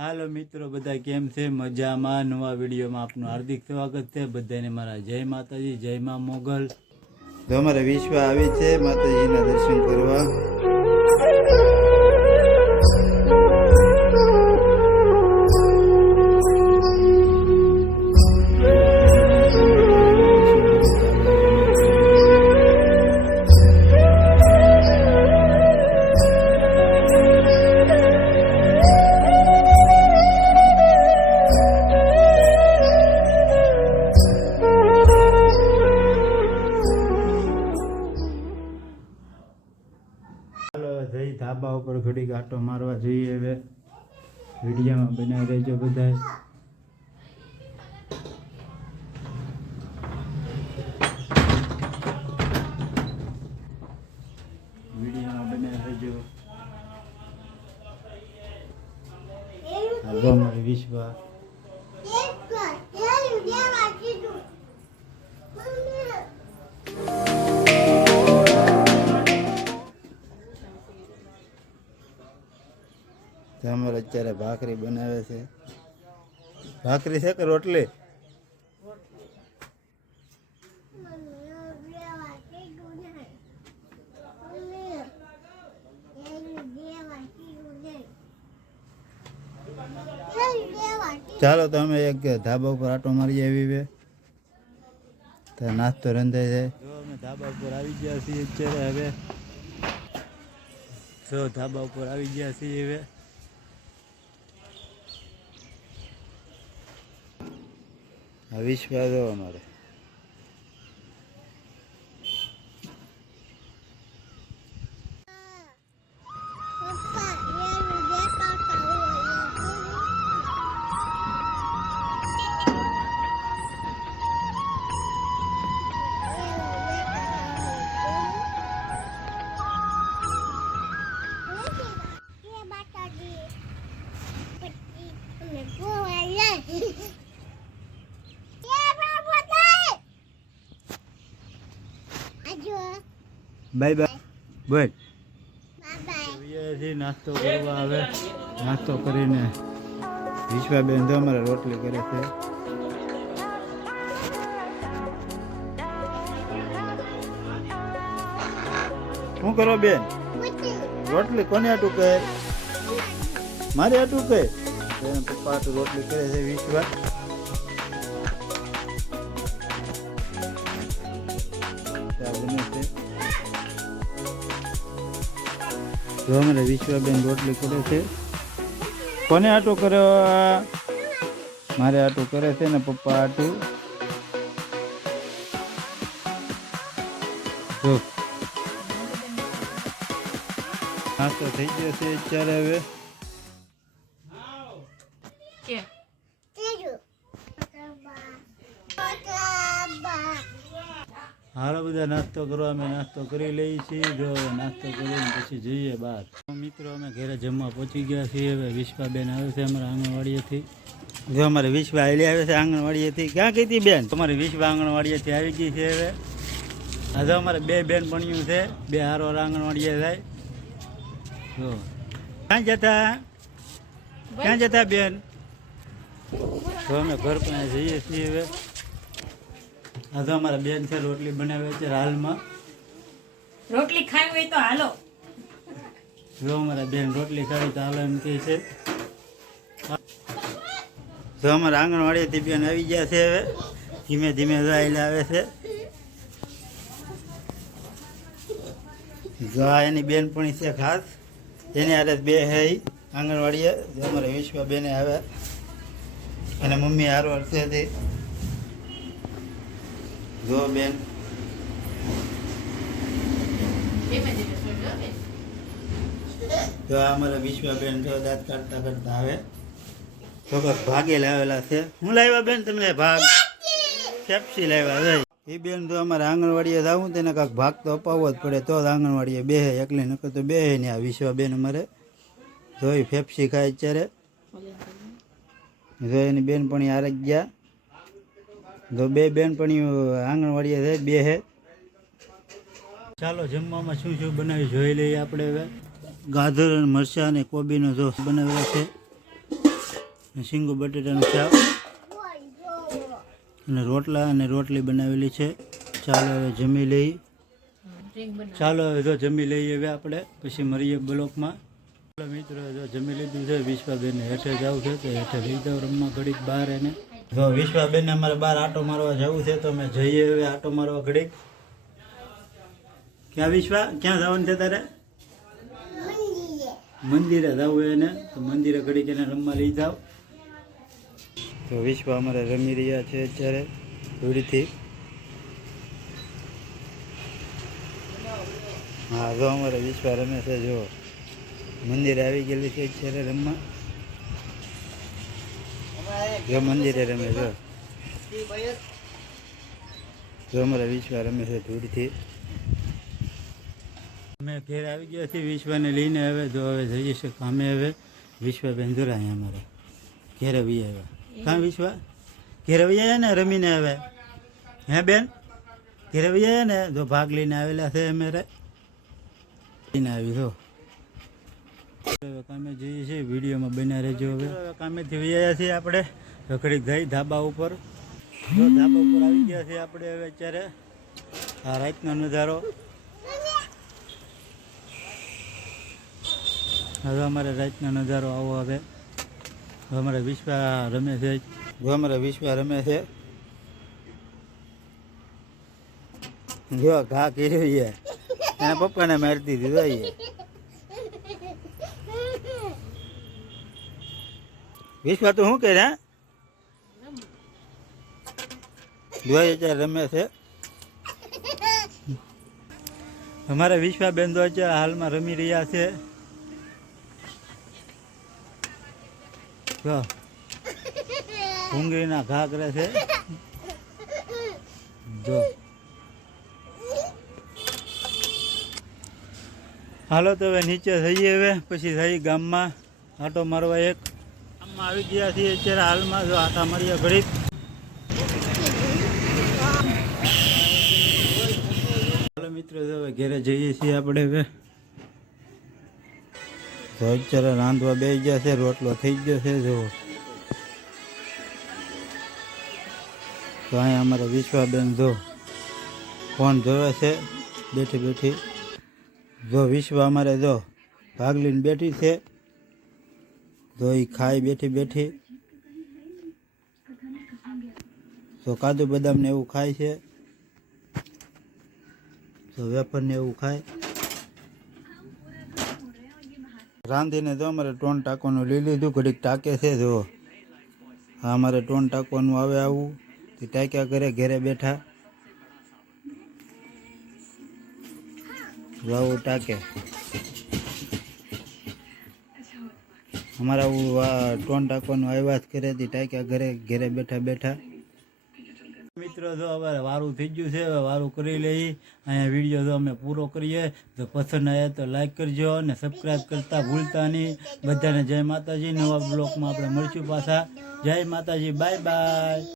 હાલો મિત્રો, બધા કેમ છે? મજામાં? નવા વિડીયોમાં આપનું હાર્દિક સ્વાગત છે. બધાને મારા જય માતાજી, જય માં મોગલ. તો અમારે વિશ્વ આવી છે માતાજીના દર્શન કરવા. જઈ ધાબા ઉપર ઘડી આંટો મારવા જઈએ. હવે વિડીયોમાં બનાવી રહેજો બધા. વિડીયોમાં બનાવી રહેજો. આ અમારે વિશ્વ અમારે અત્યારે ભાખરી બનાવે છે. ભાખરી છે કે રોટલી? ચાલો તો અમે એક ધાબા ઉપર આટો મારી આવી તો નાસ્તો રંધાઈ જાય. જો અમે ધાબા ઉપર આવી ગયા છીએ અત્યારે. હવે જો ધાબા ઉપર આવી ગયા છીએ. હવે આ વિશ્વાસ અમારે બાય બાય બોલ. નાસ્તો કરવા આવે. નાસ્તો કરીને વિશ્વાબેન તો અમારે રોટલી કરે છે. શું કરો બેન? રોટલી કોને આટું કહે? મારે આટું કહે? પપ્પા આટું રોટલી કરે છે વિશ્વા. જો અમારે વિશ્વાબેન રોટલી કરે છે. કોને આટું કરે? મારે આટું કરે છે ને પપ્પા આટું. જો નાસ્તો થઈ ગયો છે અત્યારે. હવે હાલો બધા નાસ્તો કરવા. અમે નાસ્તો કરી લઈએ છીએ. જો નાસ્તો કરીને પછી જઈએ બહાર. મિત્રો અમે ઘરે જમવા પહોંચી ગયા છીએ. હવે વિશ્વાબેન આવે છે અમારા આંગણવાડીએથી. જો અમારે વિશ્વા હાલી આવે છે આંગણવાડીએથી. ક્યાં ગઈ હતી બેન? તમારી વિશ્વા આંગણવાડીએથી આવી ગઈ છે. હવે આ જો અમારે બે બેન ભણ્યું છે. બે હારો આંગણવાડીએ જાય. જો ક્યાં જતા બેન? તો અમે ઘર પાસે જઈએ છીએ. હવે આ તો અમારા બેન છે રોટલી બનાવે છે હાલમાં. રોટલી ખાવી હોય તો હાલો. જો અમારા બેન રોટલી ખાવી તો હાલો એમ કહે છે. જો અમારા આંગણવાડીથી બેન આવી ગયા છે. હવે ધીમે ધીમે આવેલા આવે છે. જો આ એની બેનપણી છે ખાસ. એની હારે બે હે આંગણવાડીએ. જો અમારે વિશ્વા બેને આવે અને મમ્મી હારો હશે. જો બેન તો અમારા વિશ્વાબેન જો દાંત કાઢતા કાઢતા આવે. છોકરા ભાગે લાવેલા છે. હું લાવ્યા બેન તમને? ભાગ પેપ્સી લાવ્યા. એ બેન તો અમારે આંગણવાડીએ જવું તેને કાંક ભાગ તો અપાવવો જ પડે તો જ આંગણવાડીએ બેહે. એકલી નકર તો બેહે નહીં. આ વિશ્વાબેન અમારે જોઈ પેપ્સી ખાય અત્યારે. જો એની બેનપણી હારે ગયા. તો બે બેનપણીઓ આંગણવાડીએ જાય બે હે. ચાલો જમવામાં શું શું બનાવી જોઈ લઈએ આપણે. હવે ગાજર અને મરચાં અને કોબીનો જોશ બનાવેલો છે. અને શીંગું બટેટાનું શાક અને રોટલા અને રોટલી બનાવેલી છે. ચાલો હવે જમી લઈ. ચાલો હવે જો જમી લઈએ હવે આપણે, પછી મળીએ બ્લોકમાં. ચાલો મિત્રો જો જમી લીધું છે. વિશ્વાબેનને હેઠે જવું છે તો હેઠે લઈ જાવ રમવા ઘડીક બહાર એને. જો વિશ્વાબેનને અમારે બહાર આટો મારવા જવું છે તો અમે જઈએ હવે આટો મારવા ઘડીક. ક્યાં વિશ્વા, ક્યાં જવાનું છે તારે? મંદિરે જવું એને, તો મંદિરે ઘડીક એને રમવા લઈ જાવ. તો વિશ્વા અમારે રમી રહ્યા છે અત્યારે ધૂળીથી. હા જો અમારે વિશ્વા રમે છે. જો મંદિરે આવી ગયેલી છે અત્યારે રમવા. જો મંદિરે રમે જો અમારે વિશ્વા રમે છે ધૂળથી. અમે ઘેર આવી ગયા છીએ વિશ્વાને લઈને. હવે જો હવે જઈએ છીએ કામે. હવે વિશ્વાબેન જોરાય અમારે ઘેરે વી આવ્યા. કાં વિશ્વા ઘેરે વી આવ્યા ને રમીને હવે? હે બેન ઘેરે વી આવ્યા ને? જો ભાગ લઈને આવેલા છે અમે લઈને આવી. જો હવે કામે જઈએ છીએ, વિડીયોમાં બન્યા રહેજો. હવે કામેથી વી આવ્યા છીએ આપણે, રખડીક જઈ ધાબા ઉપર. જો ધાબા ઉપર આવી ગયા છીએ આપણે હવે અત્યારે. આ રાતનો નજારો. હવે અમારે રાતનો નજારો આવો. હવે અમારે વિશ્વા રમે છે. જો અમારે વિશ્વા રમે છે. જો ઘા કર્યો એના પપ્પાને મારતી હતી. જોઈએ વિશ્વા તો શું કરે? જોઈએ અત્યારે રમે છે. અમારા વિશ્વા બેન તો અત્યારે હાલમાં રમી રહ્યા છે. જો ભૂંગળીના ઘા કરે છે. જો હાલો તો હવે નીચે જઈએ. હવે પછી જઈ ગામમાં આટો મારવા. એક ગામમાં આવી ગયા છીએ અત્યારે હાલમાં. જો આટા મારીએ ઘડીક. હાલો મિત્રો હવે ઘેરે જઈએ છીએ આપણે. હવે તો અત્યારે રાંધવા બેસી ગયા છે. રોટલો થઈ ગયો છે. જો તો અહીંયા અમારા વિશ્વાબેન જો ફોન જોવે છે બેઠી બેઠી. જો વિશ્વા અમારે જો ભાગ લઈને બેઠી છે. જો એ ખાઈ બેઠી બેઠી. તો કાજુ બદામ ને એવું ખાય છે. તો વેફર ને એવું ખાય. રાંધીને જો અમારે ટોન ટાંકવાનું લઈ લીધું. ઘડીક ટાંકે છે. જો હા અમારે ટોન ટાંકવાનું આવે આવું. તે ટાંક્યા કરે ઘેરે બેઠા. જો આવું ટાંકે અમારા આવું ટોન ટાંકવાનું આવ્યા જ કરે. તે ટાંક્યા ઘરે ઘેરે બેઠા બેઠા. મિત્રો જો હવે વારું થઈ ગયું છે. હવે વારું કરી લઈ. અહીંયા વિડીયો જો અમે પૂરો કરીએ. જો પસંદ આવે તો લાઈક કરજો અને સબસ્ક્રાઈબ કરતા ભૂલતા નહીં. બધાને જય માતાજી. નવા બ્લોગમાં આપણે મળશું પાછા. જય માતાજી. Bye bye.